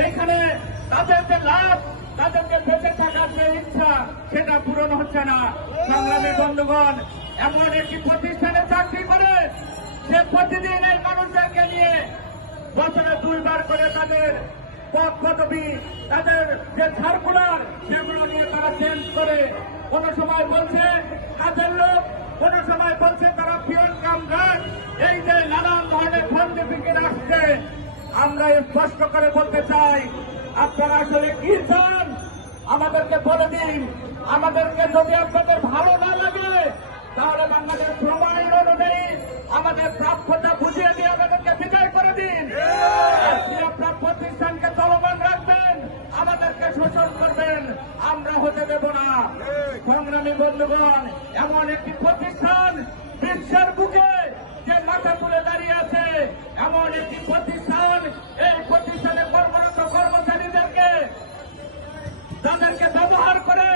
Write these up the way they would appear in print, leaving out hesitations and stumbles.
এইখানে তাদের যে লাভ, তাদের যে বেঁচে থাকার যে ইচ্ছা, সেটা পূরণ হচ্ছে না। সংগ্রামী বন্ধুগণ, এমন একটি প্রতিষ্ঠানে চাকরি করে সে প্রতিদিন এই মানুষদেরকে নিয়ে বছরে 2 বার করে তাদের পদ পদবি, তাদের যে সার্কুলার, সেগুলো নিয়ে তারা চেঞ্জ করে। কোন সময় বলছে কাজের লোক, কোন সময় বলছে তারা পিয়ন কামগার। এই যে নানান ধরনের ফন্ডিফিকেট আসছে, আমরা স্পষ্ট করে বলতে চাই, আপনারা আসলে কি চান আমাদেরকে বলে দিন। আমাদেরকে যদি আপনাদের ভালো না লাগে, তাহলে বাংলাদেশ শ্রম আইন অনুযায়ী আমাদের প্রাপ্যতা বুঝিয়ে দিয়ে আমাদেরকে বিদায় করে দিন। আপনার প্রতিষ্ঠানকে চলমান রাখবেন, আমাদেরকে শোষণ করবেন, আমরা হতে দেব না। সংগ্রামী বন্ধুগণ, এমন একটি প্রতিষ্ঠান বিশ্বের বুকে যে মাথা তুলে দাঁড়িয়ে আছে, এমন একটি প্রতিষ্ঠান, এই প্রতিষ্ঠানে কর্মরত কর্মচারীদেরকে তাদেরকে ব্যবহার করে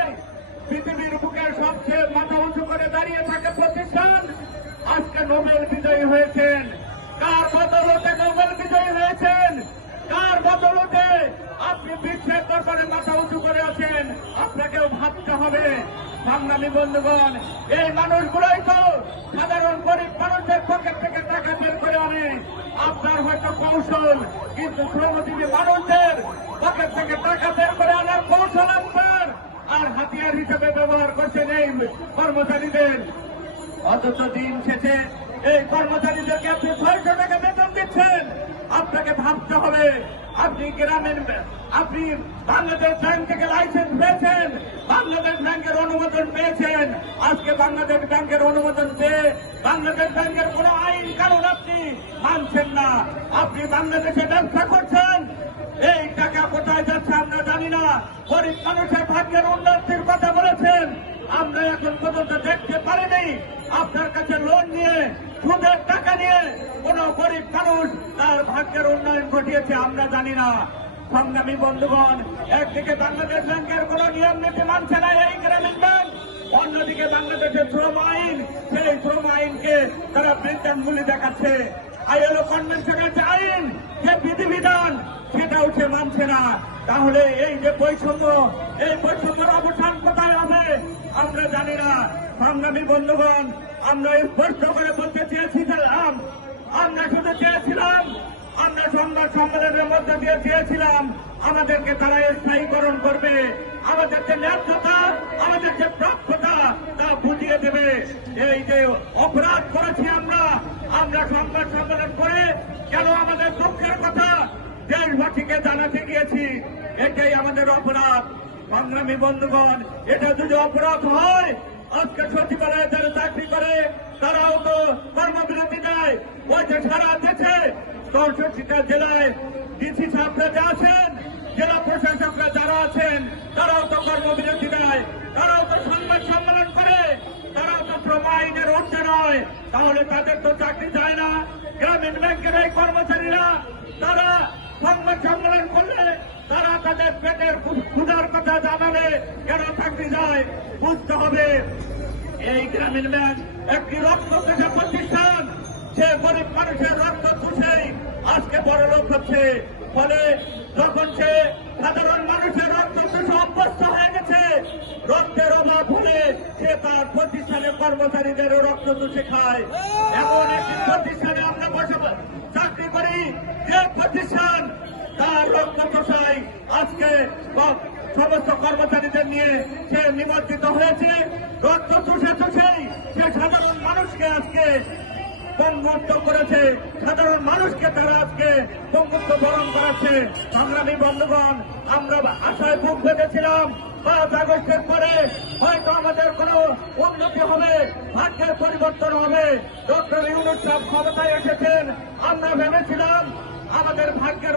পৃথিবীর বুকে সবচেয়ে মাথা উঁচু করে দাঁড়িয়ে থাকে প্রতিষ্ঠান আজকে নোবেল বিজয়ী হয়েছেন। কার বদৌলতে নোবেল বিজয়ী হয়েছেন? কার বদৌলতে আপনি বিশ্বের দরবারে মাথা উঁচু করে আছেন? আপনাকেও ভাবতে হবে। সংগ্রামী বন্ধুগণ, এই মানুষগুলোই তো সাধারণ গরিব মানুষদের পকেট থেকে টাকা বের করে আনে। আপনার হয়তো কৌশল, কিন্তু শ্রমজীবী মানুষদের পকেট থেকে টাকা বের করে আনার কৌশল আপনার, আর হাতিয়ার হিসেবে ব্যবহার করছেন এই কর্মচারীদের। অথচ দিন শেষে এই কর্মচারীদেরকে আপনি 600 টাকা বেতন দিচ্ছেন। আপনাকে ভাবতে হবে, আপনি বাংলাদেশ ব্যাংক থেকে লাইসেন্স পেয়েছেন, বাংলাদেশ ব্যাংকের অনুমোদন পেয়েছেন। আজকে বাংলাদেশ ব্যাংকের অনুমোদন পেয়ে বাংলাদেশ ব্যাংকের কোন আইন কানুন আপনি মানছেন না। আপনি বাংলাদেশে ব্যবসা করছেন, এই টাকা কোথায় যাচ্ছে আমরা জানি না। গরিব মানুষের ভাগ্যের উন্নতির কথা বলেছেন, আমরা এখন পর্যন্ত দেখতে পারিনি। আপনার কাছে লোন নিয়ে, সুদের টাকা নিয়ে কোন গরিব মানুষ তার ভাগ্যের উন্নয়ন ঘটিয়েছে আমরা জানি না। সংগ্রামী বন্ধুগণ, একদিকে বাংলাদেশ ব্যাংকের কোন নিয়ম নীতি মানছে না এই গ্রামীণ ব্যাংক, অন্যদিকে বাংলাদেশের শ্রম আইন, সেই শ্রম আইনকে তারা বৃদ্ধাঙ্গুলি দেখাচ্ছে। আইএলও কনভেনশনের যে আইন, যে বিধিবিধান, সেটা উঠে মানছে না। তাহলে এই যে বৈষম্য, এই বৈষম্যের অবসান কোথায় হবে আমরা জানি না। সংগ্রামী বন্ধুগণ, আমরা স্পষ্ট করে বলতে চেয়েছিলাম, আমরা শুধু চেয়েছিলাম, আমরা সংবাদ সম্মেলনের মধ্যে দিয়ে চেয়েছিলাম আমাদেরকে তারা স্থায়ীকরণ করবে, আমাদের যে ন্যায্যতা, আমাদের যে প্রাপ্যতা তা বুঝিয়ে দেবে। এই যে অপরাধ করেছি আমরা সংবাদ সম্মেলন করে কেন আমাদের দুঃখের কথা দেশবাসীকে জানাতে গিয়েছি, এটাই আমাদের অপরাধ। সংগ্রামী বন্ধুগণ, এটা যদি অপরাধ হয়, আজকে সচিবালয়ে যারা চাকরি করে তারাও তো কর্মবিরতি দেয়। ওই যে সারা দেশে 64টা জেলায় ডিসি সাহেবরা যা আছেন, জেলা প্রশাসকরা যারা আছেন, তারাও তো কর্মবিরতি দেয়, তারাও তো সংবাদ সম্মেলন করে, তারাও তো শ্রম আইনের ঊর্ধ্বে নয়। তাহলে তাদের তো চাকরি যায় না। গ্রামীণ ব্যাংকের এই কর্মচারীরা তারা সংবাদ সম্মেলন করলে, তারা তাদের পেটের ক্ষুধার কথা জানালে কেন চাকরি যায়? বুঝতে হবে, এই গ্রামীণ ব্যাংক একটি রক্ত চুষা প্রতিষ্ঠান। সে গরিব মানুষের রক্ত চুষেই আজকে বড় লোক হচ্ছে। ফলে যখন সে সাধারণ মানুষের রক্ত চুষে অভ্যস্ত হয়ে গেছে, রক্তের অভাব হলে সে তার প্রতিষ্ঠানের কর্মচারীদের রক্ত চুষে খায়। এমন একটি প্রতিষ্ঠানে আমরা চাকরি করি, যে প্রতিষ্ঠান তার রক্ত চুষায় আজকে সমস্ত কর্মচারীদের নিয়ে সে নিমজ্জিত হয়েছে। রক্ত চুষে চুষেই সে সাধারণ মানুষকে আজকে পঙ্গুত্ব করেছে, সাধারণ মানুষকে তারা আজকে পঙ্গুত্ব বরণ করাচ্ছে। সংগ্রামী বন্ধুগণ, আমরা আশায় বুক বেঁধেছিলাম 5 আগস্টের পরে হয়তো আমাদের কোন উন্নতি হবে, ভাগ্যের পরিবর্তন হবে। ডক্টর ইউনূস সাহেব ক্ষমতায় এসেছেন, আমরা ভেবেছিলাম আমাদের ভাগ্যের